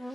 Jai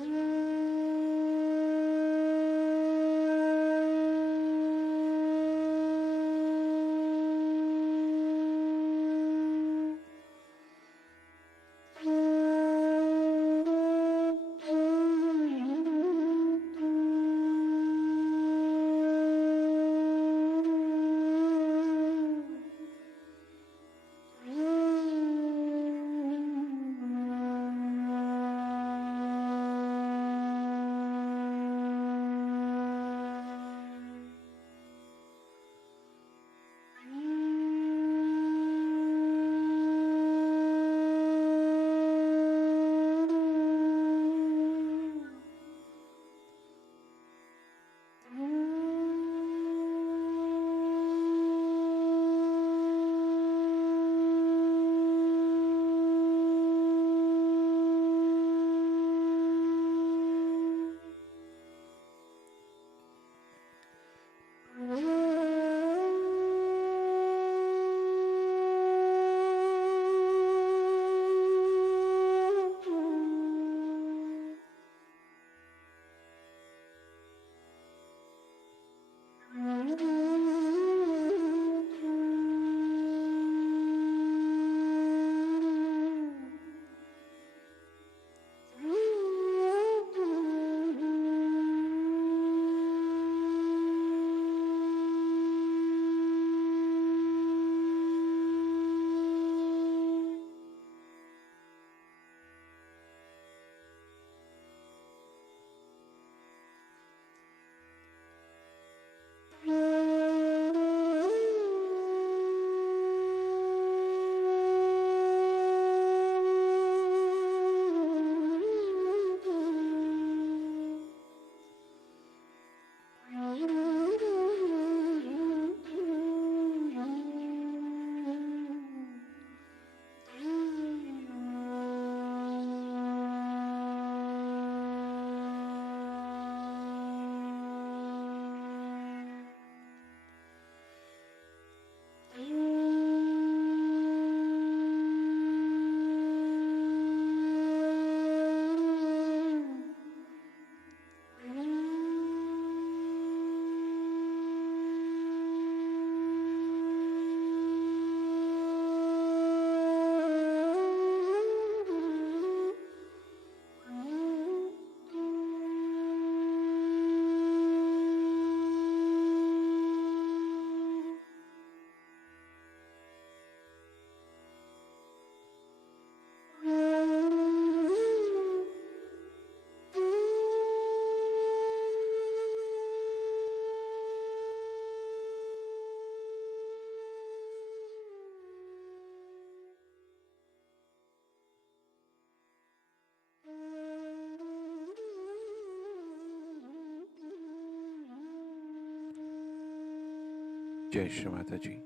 Shri Mataji.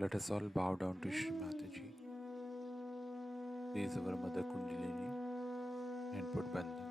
Let us all bow down to Shri Mataji. Raise our Mother Kundalini and put bandhan.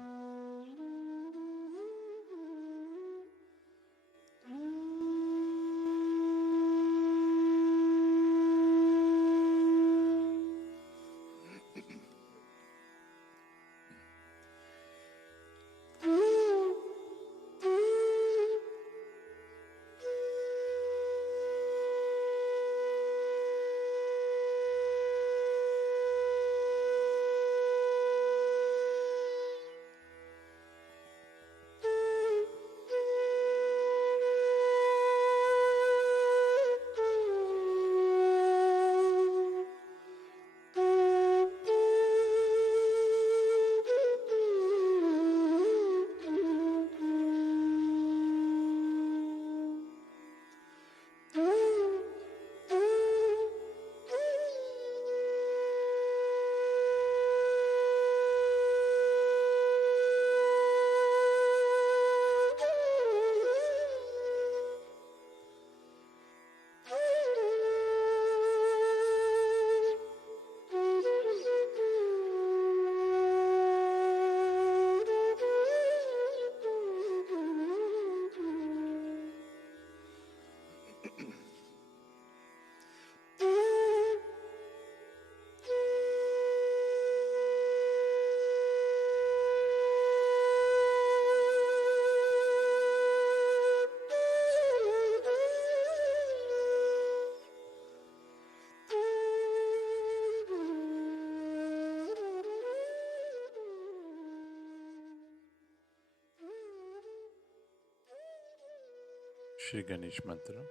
Shri Ganesh Mantra.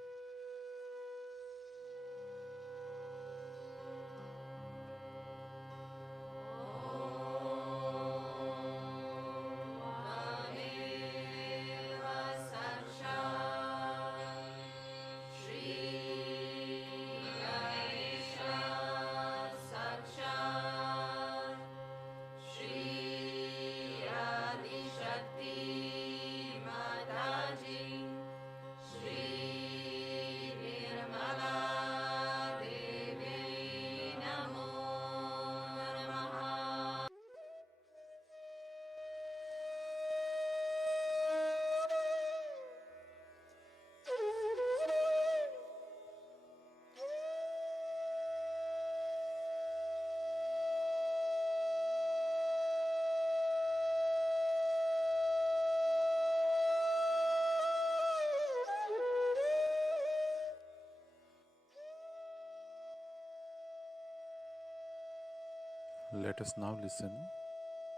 Let us now listen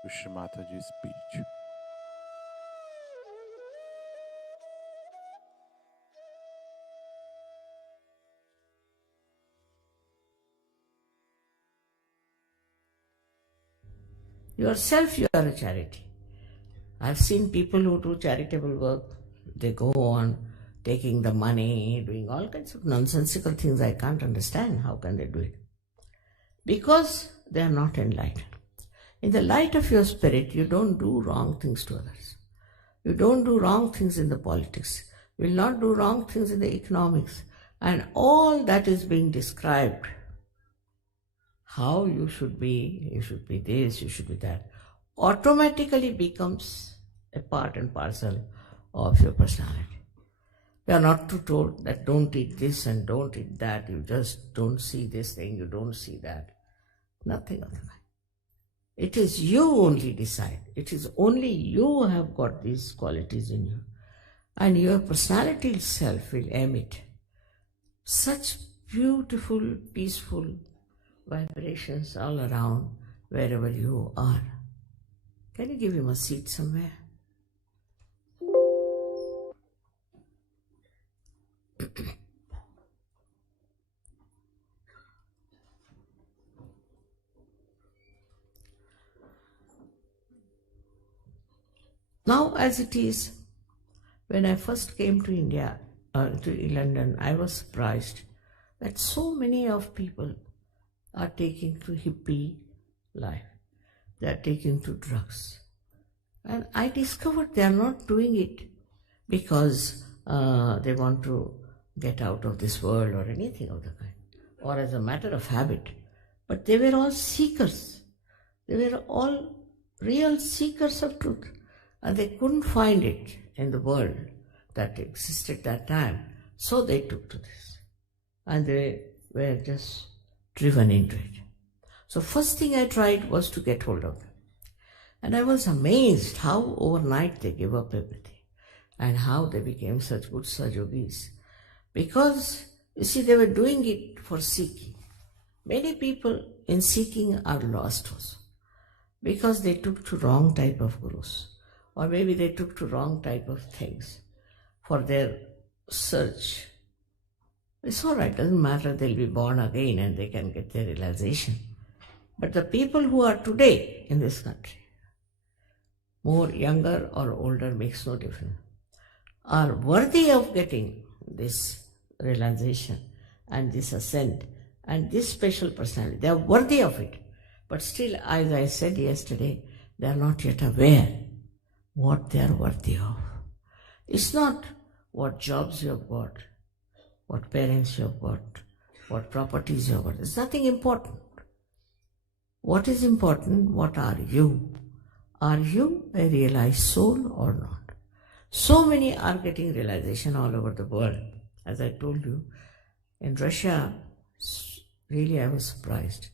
to Shri Mataji's speech. Yourself, you are a charity. I've seen people who do charitable work, they go on taking the money, doing all kinds of nonsensical things. I can't understand how can they do it. Because they are not enlightened. In the light of your spirit, you don't do wrong things to others. You don't do wrong things in the politics. You will not do wrong things in the economics. And all that is being described, how you should be this, you should be that, automatically becomes a part and parcel of your personality. You are not to told that don't eat this and don't eat that, you just don't see this thing, you don't see that. Nothing of the kind. It is you only decide. It is only you have got these qualities in you. And your personality itself will emit such beautiful, peaceful vibrations all around wherever you are. Can you give him a seat somewhere? Now, as it is, when I first came to India, to London, I was surprised that so many of people are taking to hippie life. They are taking to drugs. And I discovered they are not doing it because they want to get out of this world or anything of the kind, or as a matter of habit. But they were all seekers. They were all real seekers of truth. And they couldn't find it in the world that existed that time. So they took to this. And they were just driven into it. So first thing I tried was to get hold of them. And I was amazed how overnight they gave up everything and how they became such good Sajogis. Because, you see, they were doing it for seeking. Many people in seeking are lost also because they took to wrong type of gurus, or maybe they took to wrong type of things for their search. It's all right, doesn't matter, they'll be born again and they can get their realization. But the people who are today in this country, more younger or older makes no difference, are worthy of getting this realization and this ascent and this special personality. They are worthy of it. But still, as I said yesterday, they are not yet aware what they are worthy of. It's not what jobs you have got, what parents you have got, what properties you have got. It's nothing important. What is important? What are you? Are you a realized soul or not? So many are getting realization all over the world. As I told you, in Russia, really I was surprised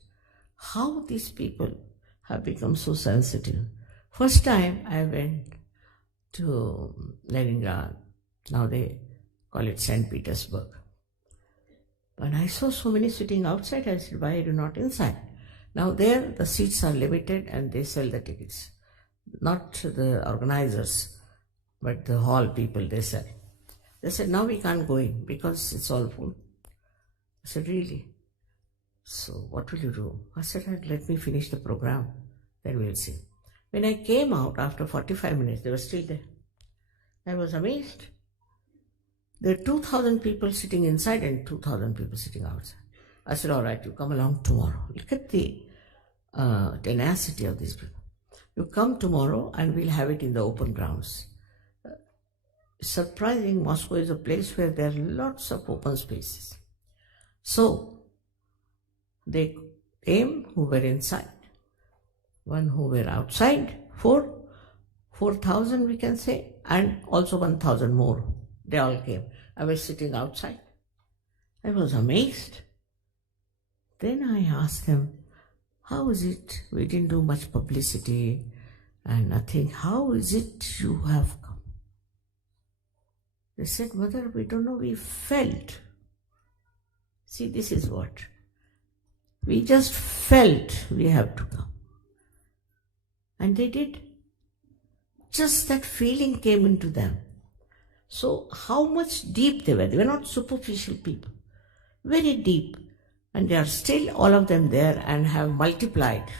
how these people have become so sensitive. First time I went to Leningrad, now they call it St. Petersburg. When I saw so many sitting outside, I said, why are you not inside? Now there the seats are limited and they sell the tickets. Not the organizers, but the hall people, they sell. They said, now we can't go in because it's all full. I said, really? So what will you do? I said, let me finish the program, then we'll see. When I came out after 45 minutes, they were still there. I was amazed. There are 2,000 people sitting inside and 2,000 people sitting outside. I said, all right, you come along tomorrow. Look at the tenacity of these people. You come tomorrow and we'll have it in the open grounds. Surprising, Moscow is a place where there are lots of open spaces. So, they came who were inside, one who were outside, 4,000 we can say, and also 1,000 more. They all came. I was sitting outside. I was amazed. Then I asked them, how is it? We didn't do much publicity and nothing. How is it you have come? They said, Mother, we don't know, we felt. See, this is what. We just felt we have to come. And they did. Just that feeling came into them. So how much deep they were. They were not superficial people. Very deep. And they are still all of them there and have multiplied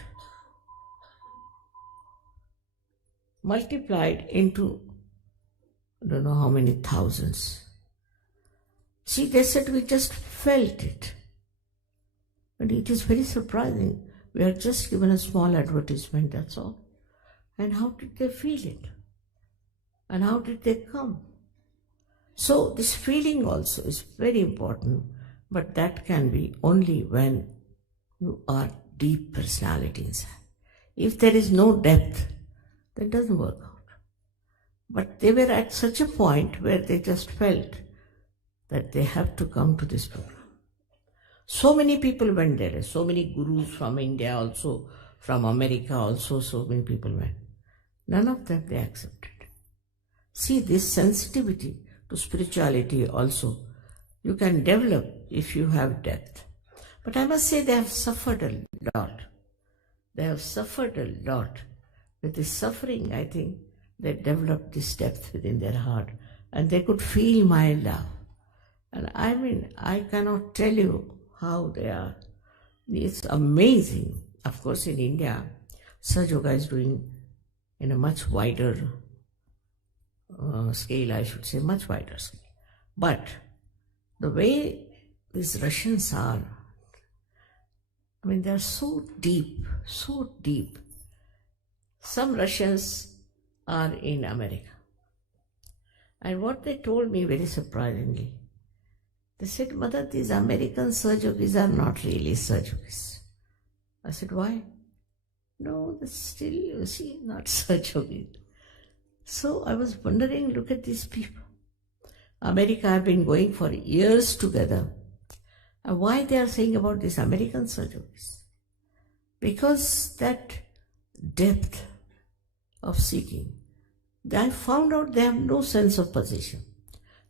into I don't know how many thousands. See, they said we just felt it. And it is very surprising. We are just given a small advertisement, that's all. And how did they feel it? And how did they come? So this feeling also is very important, but that can be only when you are deep personality inside. If there is no depth, that doesn't work out. But they were at such a point where they just felt that they have to come to this program. So many people went there, so many gurus from India also, from America also, so many people went. None of them they accepted. See, this sensitivity to spirituality also, you can develop if you have depth. But I must say they have suffered a lot. They have suffered a lot. With this suffering, I think, they developed this depth within their heart and they could feel my love. And I mean, I cannot tell you how they are. It's amazing. Of course, in India, Sahaja Yoga is doing in a much wider scale, I should say, much wider scale. But the way these Russians are, I mean, they're so deep, so deep. Some Russians are in America. And what they told me very surprisingly, they said, Mother, these American Sahaja Yogis are not really Sahaja Yogis. I said, why? No, they're still, you see, not Sahaja Yogis. So I was wondering, look at these people. America have been going for years together. And why they are saying about these American Sahaja Yogis? Because that depth of seeking, I found out they have no sense of position.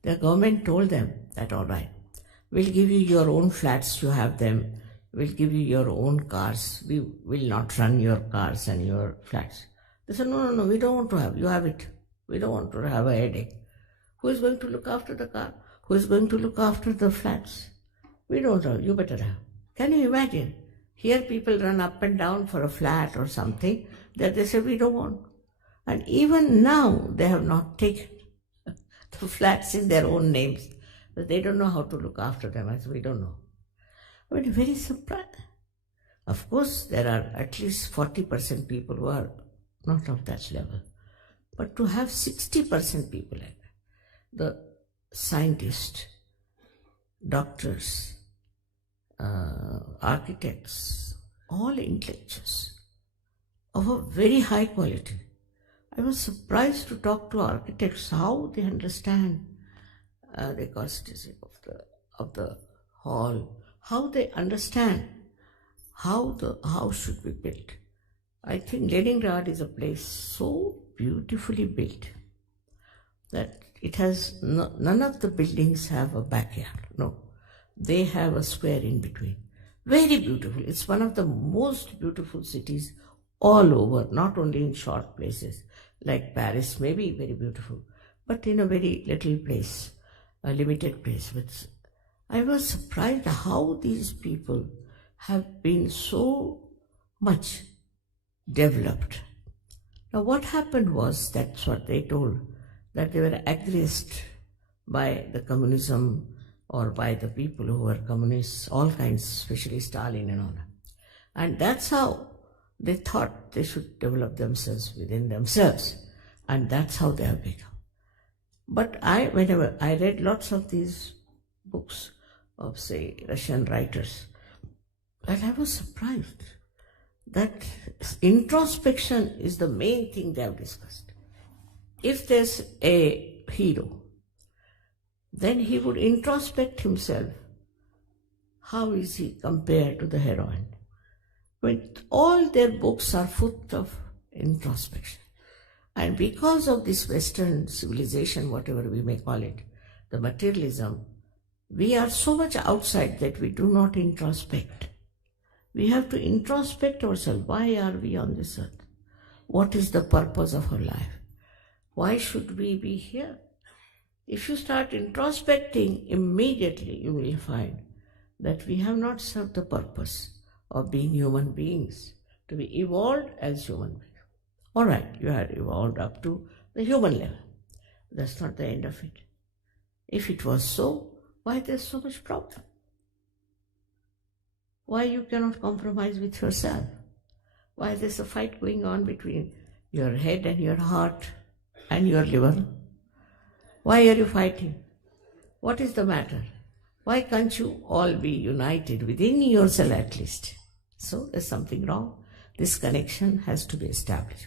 The government told them that, all right, we'll give you your own flats, you have them. We'll give you your own cars. We will not run your cars and your flats. They said, no, we don't want to have. You have it. We don't want to have a headache. Who is going to look after the car? Who is going to look after the flats? We don't have. You better have. Can you imagine? Here people run up and down for a flat or something that they say we don't want. And even now they have not taken the flats in their own names. But they don't know how to look after them. I said, we don't know. I mean, very surprised. Of course, there are at least 40% people who are not of that level. But to have 60% people like that, the scientists, doctors, architects, all intellectuals of a very high quality. I was surprised to talk to architects how they understand the causticism of the hall, how they understand how the house should be built. I think Leningrad is a place so beautifully built that it has none of the buildings have a backyard. No, they have a square in between. Very beautiful. It's one of the most beautiful cities all over, not only in short places like Paris, maybe very beautiful, but in a very little place. a limited place. But I was surprised how these people have been so much developed. Now, what happened was, that's what they told, that they were aggressed by the communism or by the people who were communists, all kinds, especially Stalin and all. And that's how they thought they should develop themselves within themselves. And that's how they have become. But whenever I read lots of these books of, say, Russian writers, and I was surprised that introspection is the main thing they have discussed. If there's a hero, then he would introspect himself. How is he compared to the heroine? But all their books are full of introspection. And because of this Western civilization, whatever we may call it, the materialism, we are so much outside that we do not introspect. We have to introspect ourselves. Why are we on this earth? What is the purpose of our life? Why should we be here? If you start introspecting, immediately you will find that we have not served the purpose of being human beings, to be evolved as human beings. All right, you have evolved up to the human level. That's not the end of it. If it was so, why there's so much problem? Why you cannot compromise with yourself? Why there's a fight going on between your head and your heart and your liver? Why are you fighting? What is the matter? Why can't you all be united within yourself at least? So there's something wrong. This connection has to be established.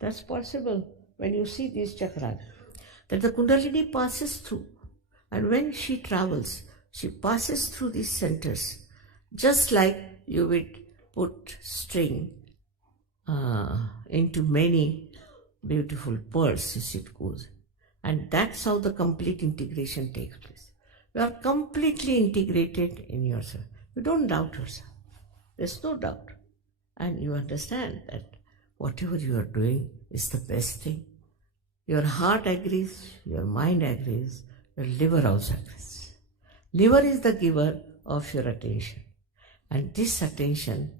That's possible when you see these chakras, that the Kundalini passes through, and when she travels, she passes through these centers, just like you would put string into many beautiful pearls as it goes. And that's how the complete integration takes place. You are completely integrated in yourself. You don't doubt yourself. There's no doubt. And you understand that whatever you are doing is the best thing. Your heart agrees, your mind agrees, your liver also agrees. Liver is the giver of your attention. And this attention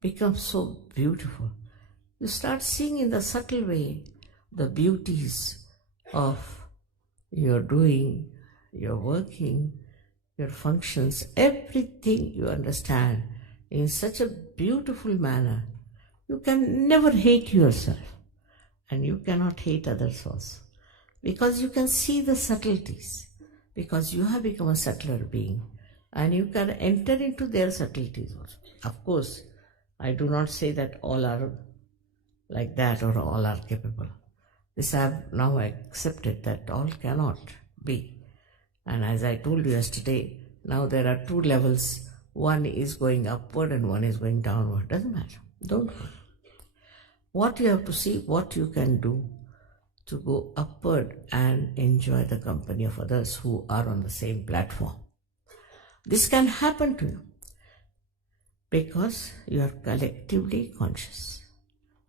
becomes so beautiful. You start seeing in the subtle way the beauties of your doing, your working, your functions, everything you understand in such a beautiful manner. You can never hate yourself, and you cannot hate others also, because you can see the subtleties, because you have become a subtler being, and you can enter into their subtleties also. Of course, I do not say that all are like that or all are capable. This I have now accepted that all cannot be. And as I told you yesterday, now there are two levels. One is going upward and one is going downward. Doesn't matter. Don't worry. What you have to see, what you can do to go upward and enjoy the company of others who are on the same platform. This can happen to you because you are collectively conscious.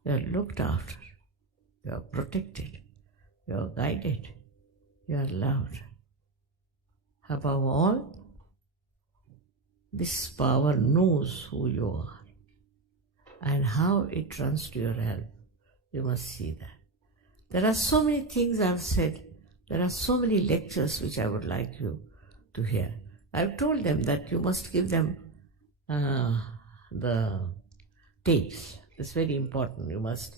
You are looked after. You are protected. You are guided. You are loved. Above all, this power knows who you are and how it runs to your help. You must see that. There are so many things I have said. There are so many lectures which I would like you to hear. I have told them that you must give them the tapes. It's very important. You must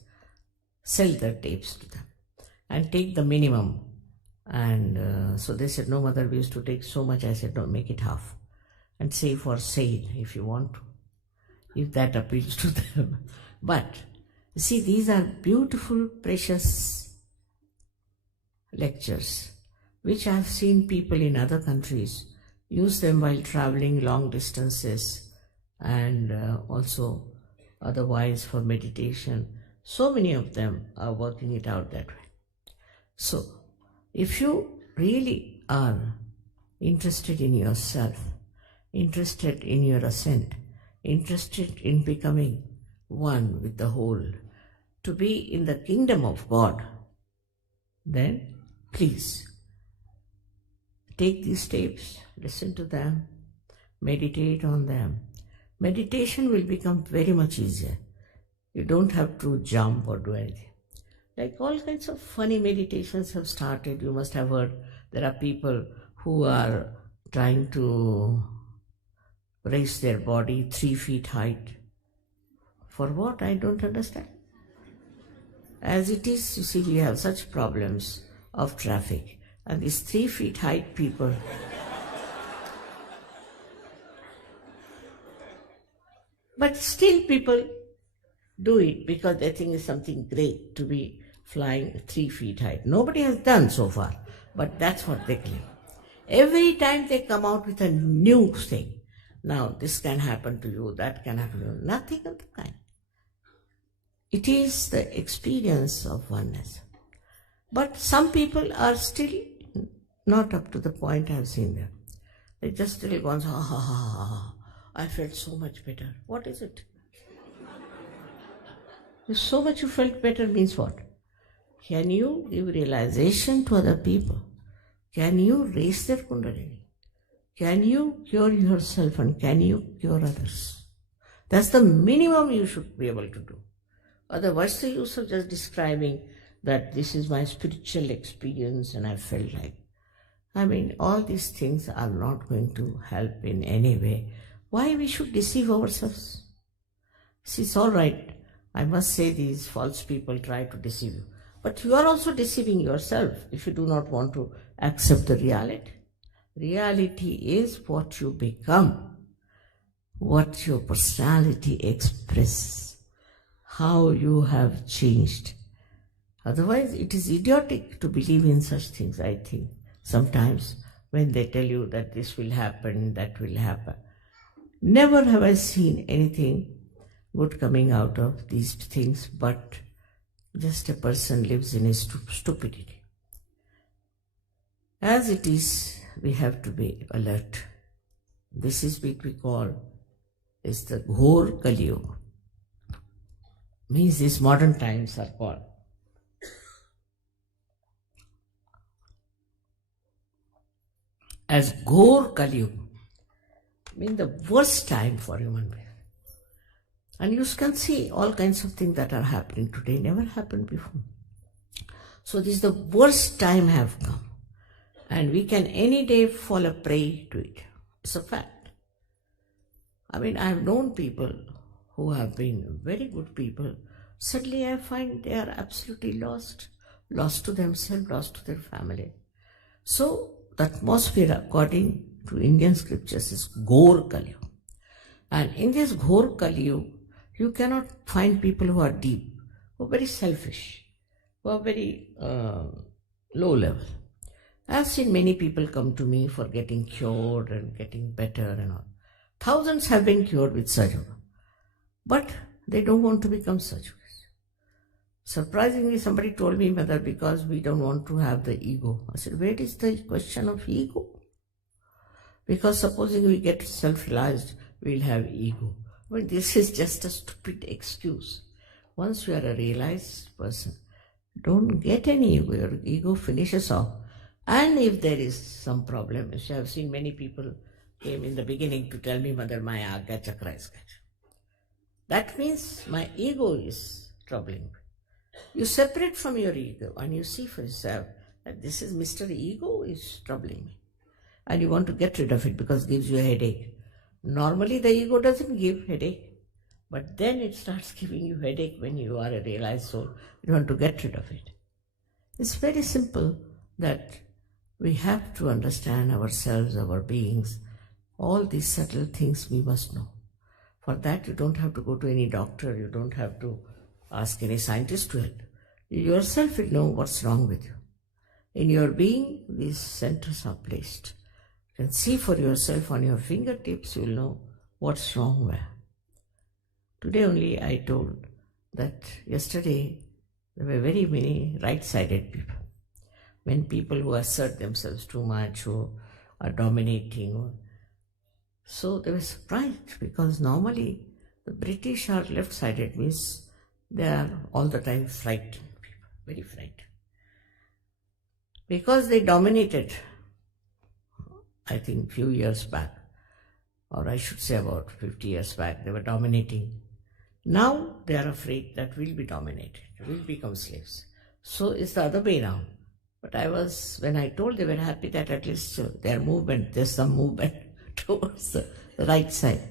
sell the tapes to them and take the minimum. And so they said, no mother, we used to take so much. I said, no, make it half and say for sale if you want to, if that appeals to them. But you see, these are beautiful, precious lectures which I have seen people in other countries use them while traveling long distances and also otherwise for meditation. So many of them are working it out that way. So, if you really are interested in yourself, interested in your ascent, interested in becoming one with the whole, to be in the kingdom of God, then please Take these tapes, listen to them, meditate on them. Meditation will become very much easier. You don't have to jump or do anything. Like all kinds of funny meditations have started. You must have heard there are people who are trying to raise their body 3 feet height. For what? I don't understand. As it is, you see, we have such problems of traffic. And these 3 feet height people, but still people do it because they think it's something great to be flying 3 feet height. Nobody has done so far, but that's what they claim. Every time they come out with a new thing. Now, this can happen to you, that can happen to you. Nothing of the kind. It is the experience of oneness. But some people are still not up to the point I've seen them. They just still go on, ha ha ha ha. I felt so much better. What is it? So much you felt better means what? Can you give realization to other people? Can you raise their kundalini? Can you cure yourself and can you cure others? That's the minimum you should be able to do. Otherwise, the use of just describing that this is my spiritual experience and I felt like. I mean, all these things are not going to help in any way. Why we should deceive ourselves? See, it's all right. I must say these false people try to deceive you. But you are also deceiving yourself if you do not want to accept the reality. Reality is what you become, what your personality expresses, how you have changed. Otherwise, it is idiotic to believe in such things, I think. Sometimes when they tell you that this will happen, that will happen. Never have I seen anything good coming out of these things, but just a person lives in his stupidity. As it is, we have to be alert. This is what we call is the Ghor Kali Yuga. Means these modern times are called. As Ghor Kali Yuga. Mean the worst time for human beings. And you can see all kinds of things that are happening today, never happened before. So this is the worst time have come. And we can any day fall a prey to it. It's a fact. I mean, I have known people who have been very good people. Suddenly I find they are absolutely lost. Lost to themselves, lost to their family. So the atmosphere according to Indian scriptures is Ghor Kali Yuga. And in this Ghor Kali Yuga, you cannot find people who are deep, who are very selfish, who are very low level. I have seen many people come to me for getting cured and getting better and all. Thousands have been cured with Sahaja, but they don't want to become Sahajas. Surprisingly, somebody told me, Mother, because we don't want to have the ego. I said, where is the question of ego? Because supposing we get self-realized, we'll have ego. But this is just a stupid excuse. Once you are a realized person, don't get any ego. Your ego finishes off. And if there is some problem, I have seen many people came in the beginning to tell me, Mother, my Agya Chakra is cut. That means my ego is troubling me. You separate from your ego and you see for yourself that this is Mr. Ego is troubling me. And you want to get rid of it because it gives you a headache. Normally the ego doesn't give headache, but then it starts giving you headache when you are a realized soul. You want to get rid of it. It's very simple that we have to understand ourselves, our beings. All these subtle things we must know. For that you don't have to go to any doctor, you don't have to ask any scientist to help. You yourself will know what's wrong with you. In your being, these centers are placed. You can see for yourself on your fingertips, you will know what's wrong where. Today only I told that yesterday there were very many right-sided people. When people who assert themselves too much, who are dominating. So they were surprised because normally the British are left-sided, means they are all the time frightened people, very frightened. Because they dominated I think few years back, or I should say about 50 years back, they were dominating. Now they are afraid that we'll be dominated, we'll become slaves. So it's the other way now. But when I told, they were happy that at least there's some movement towards the right side.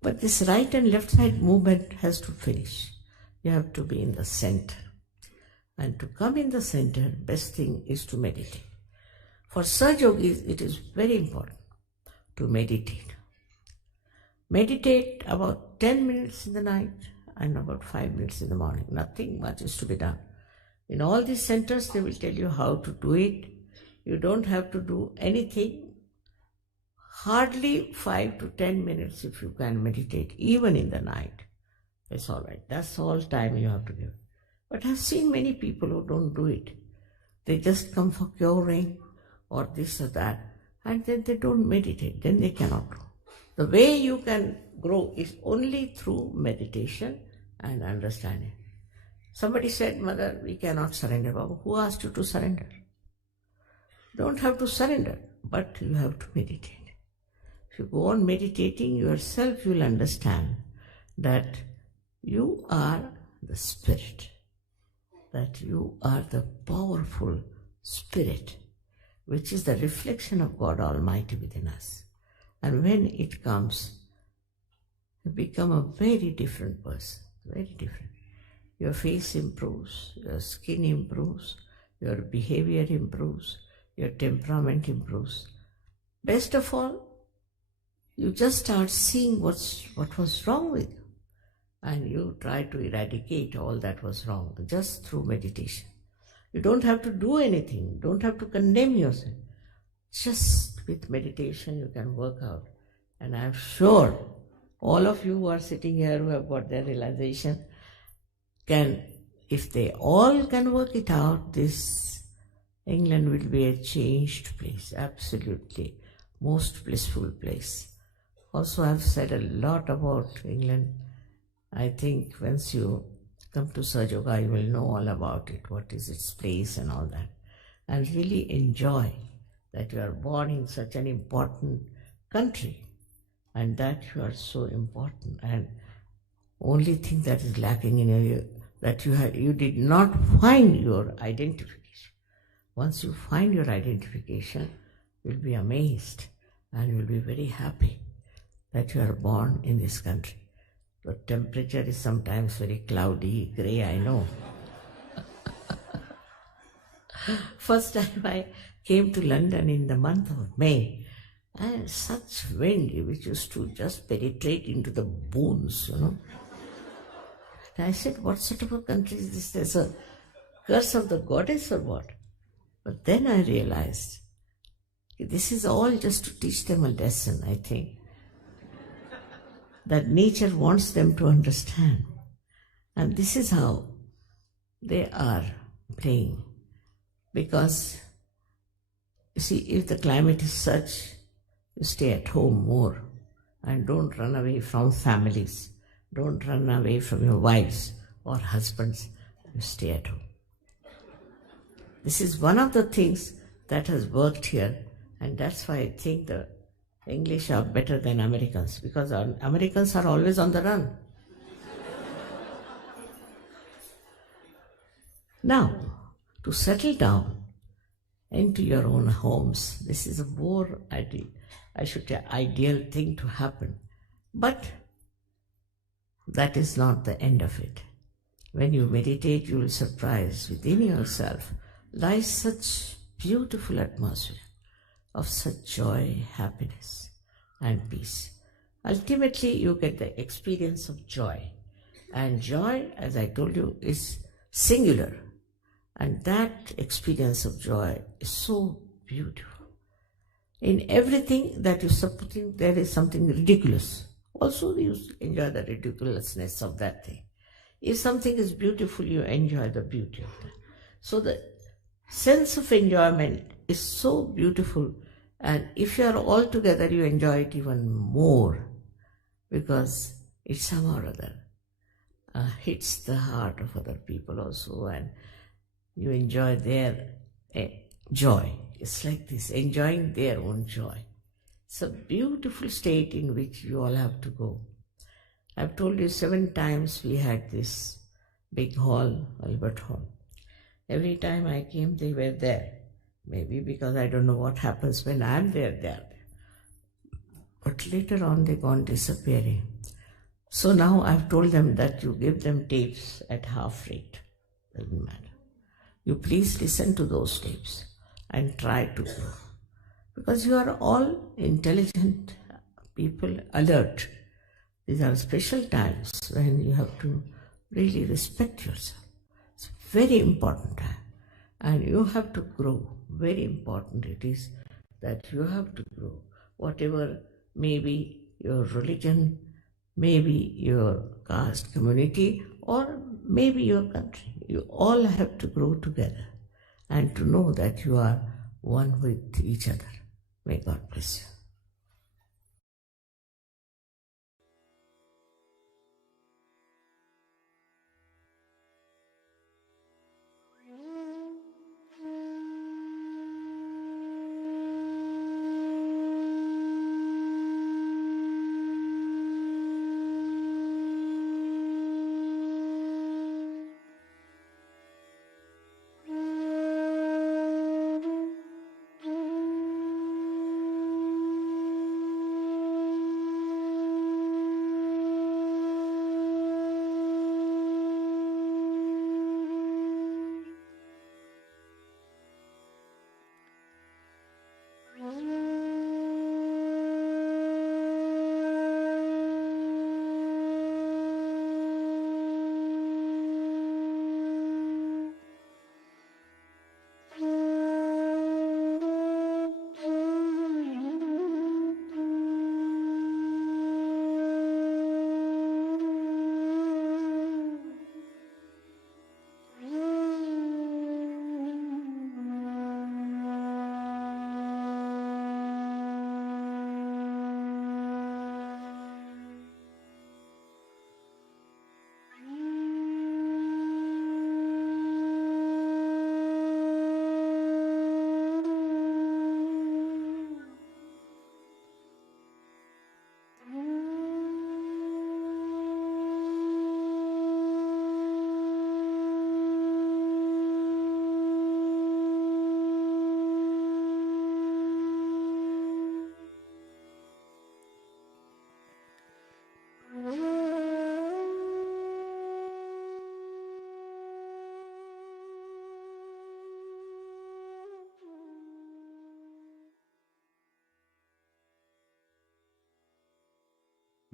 But this right and left side movement has to finish. You have to be in the center. And to come in the center, best thing is to meditate. For Sahaja Yogis, it is very important to meditate. Meditate about 10 minutes in the night and about 5 minutes in the morning. Nothing much is to be done. In all these centers, they will tell you how to do it. You don't have to do anything. Hardly 5 to 10 minutes if you can meditate, even in the night. It's all right. That's all time you have to give. But I've seen many people who don't do it. They just come for curing or this or that, and then they don't meditate. Then they cannot grow. The way you can grow is only through meditation and understanding. Somebody said, Mother, we cannot surrender. Baba, who asked you to surrender? You don't have to surrender, but you have to meditate. If you go on meditating yourself, you will understand that you are the spirit, that you are the powerful spirit, which is the reflection of God Almighty within us. And when it comes, you become a very different person, very different. Your face improves, your skin improves, your behavior improves, your temperament improves. Best of all, you just start seeing what was wrong with you, and you try to eradicate all that was wrong just through meditation. You don't have to do anything, you don't have to condemn yourself. Just with meditation you can work out. And I'm sure all of you who are sitting here who have got their realization can, if they all can work it out, this England will be a changed place, absolutely most blissful place. Also, I've said a lot about England. I think once you come to Sahaja Yoga, you will know all about it, what is its place and all that. And really enjoy that you are born in such an important country and that you are so important. And only thing that is lacking in you, that you did not find your identification. Once you find your identification, you'll be amazed and you'll be very happy that you are born in this country. The temperature is sometimes very cloudy, grey, I know. First time I came to London in the month of May, and such wind which used to just penetrate into the bones, And I said, what sort of a country is this? There's a curse of the goddess or what? But then I realized, this is all just to teach them a lesson, I think, that nature wants them to understand. And this is how they are playing. Because, you see, if the climate is such, you stay at home more and don't run away from families. Don't run away from your wives or husbands. You stay at home. This is one of the things that has worked here, and that's why I think the English are better than Americans, because Americans are always on the run. Now, to settle down into your own homes, this is a more ideal thing to happen. But that is not the end of it. When you meditate, you will surprise within yourself lies such beautiful atmosphere of such joy, happiness, and peace. Ultimately, you get the experience of joy. And joy, as I told you, is singular. And that experience of joy is so beautiful. In everything that you support, there is something ridiculous. Also, you enjoy the ridiculousness of that thing. If something is beautiful, you enjoy the beauty of that. So the sense of enjoyment is so beautiful, and if you are all together, you enjoy it even more, because it somehow or other hits the heart of other people also, and you enjoy their joy. It's like this, enjoying their own joy. It's a beautiful state in which you all have to go. I've told you 7 times we had this big hall, Albert Hall. Every time I came, they were there. Maybe because I don't know what happens when I'm there, they are there. But later on, they gone disappearing. So now I've told them that you give them tapes at half rate. Doesn't matter. You please listen to those tapes and try to grow. Because you are all intelligent people, alert. These are special times when you have to really respect yourself. It's a very important time. And you have to grow. Very important it is that you have to grow. Whatever may be your religion, maybe your caste community, or maybe your country. You all have to grow together and to know that you are one with each other. May God bless you.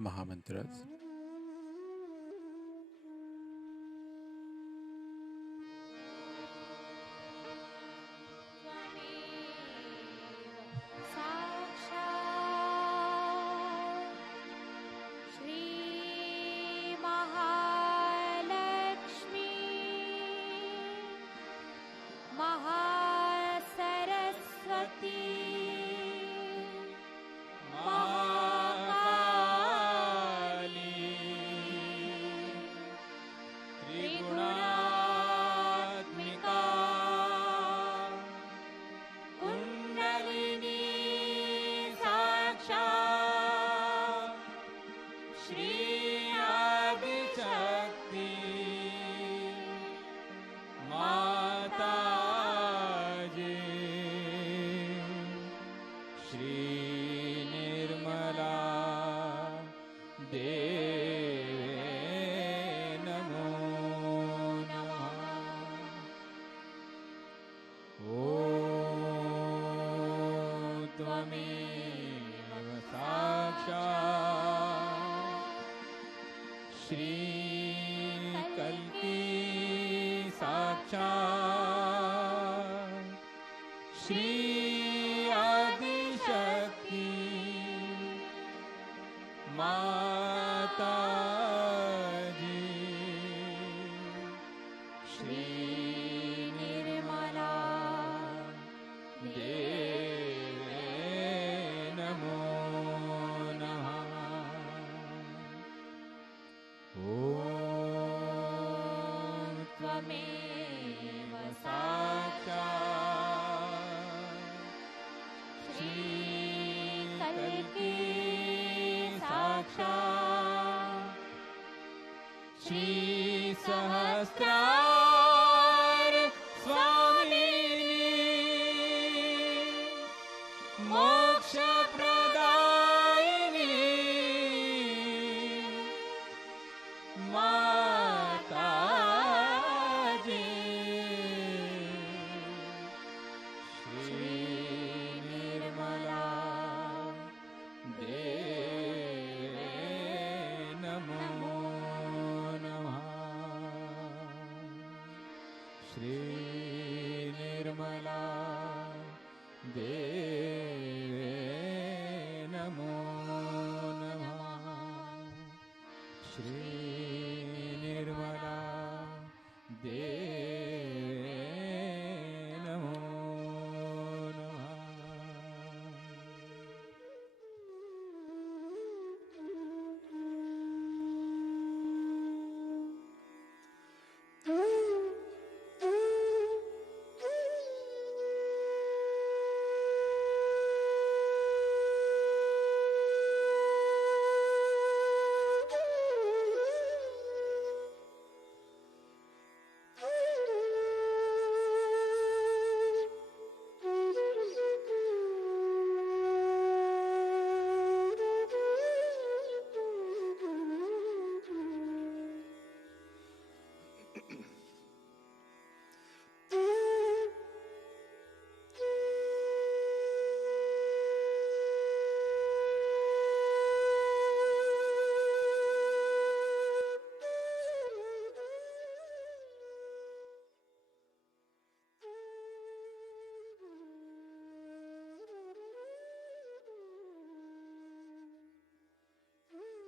Mahamantras. सहस्रार स्वामिनी मोक्ष प्रदायिनी माताजी श्री निर्मला देवे नमो नमः। श्री निर्मला देवे नमो नमः। श्री निर्मला देवे नमो नमः।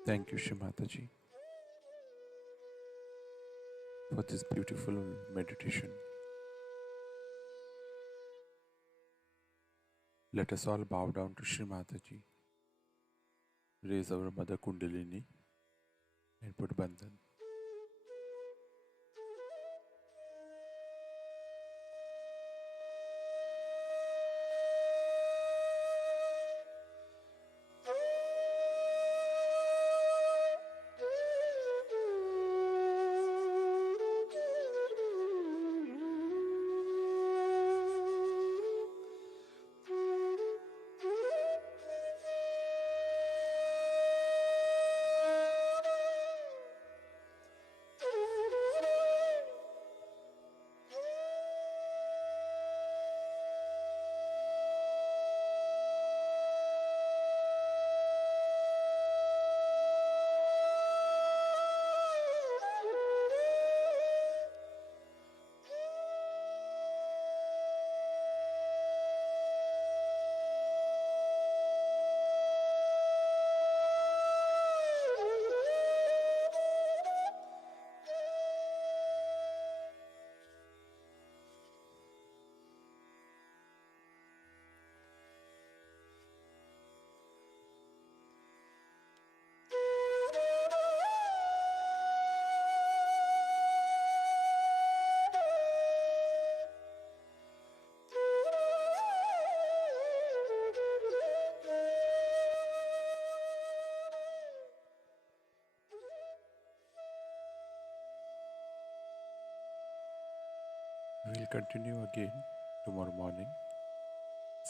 Thank you, Shri Mataji, for this beautiful meditation. Let us all bow down to Shri Mataji, raise our Mother Kundalini, and put Bandhan. We will continue again tomorrow morning,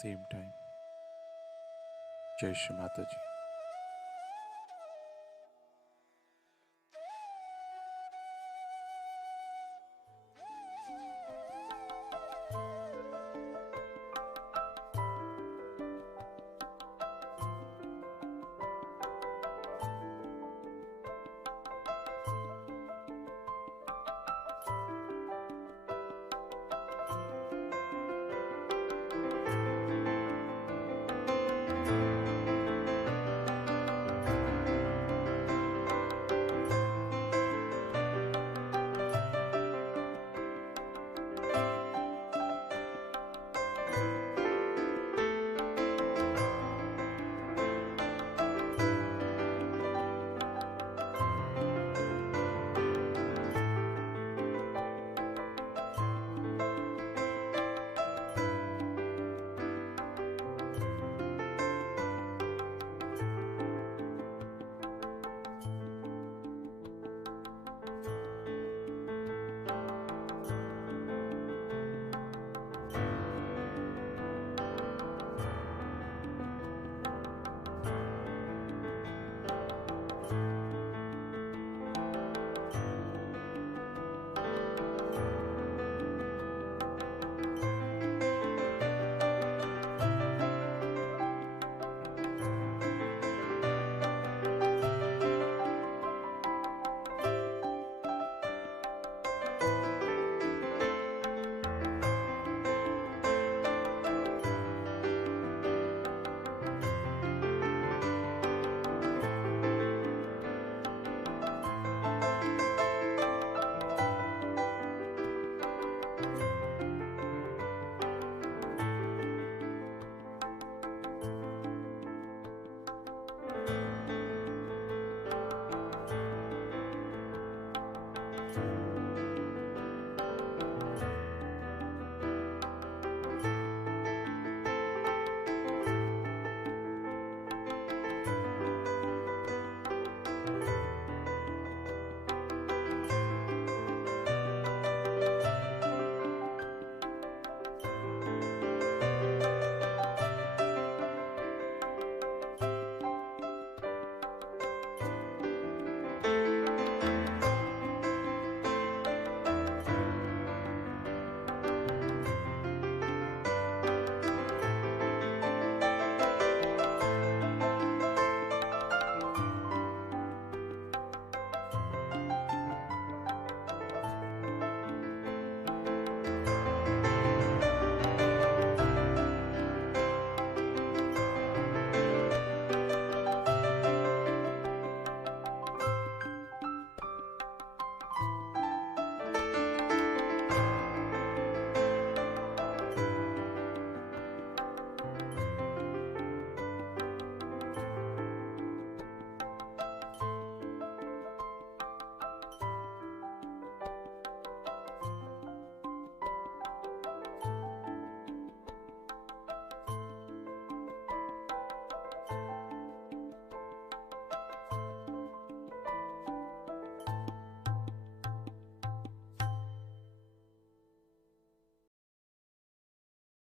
same time. Jai Shri Mataji.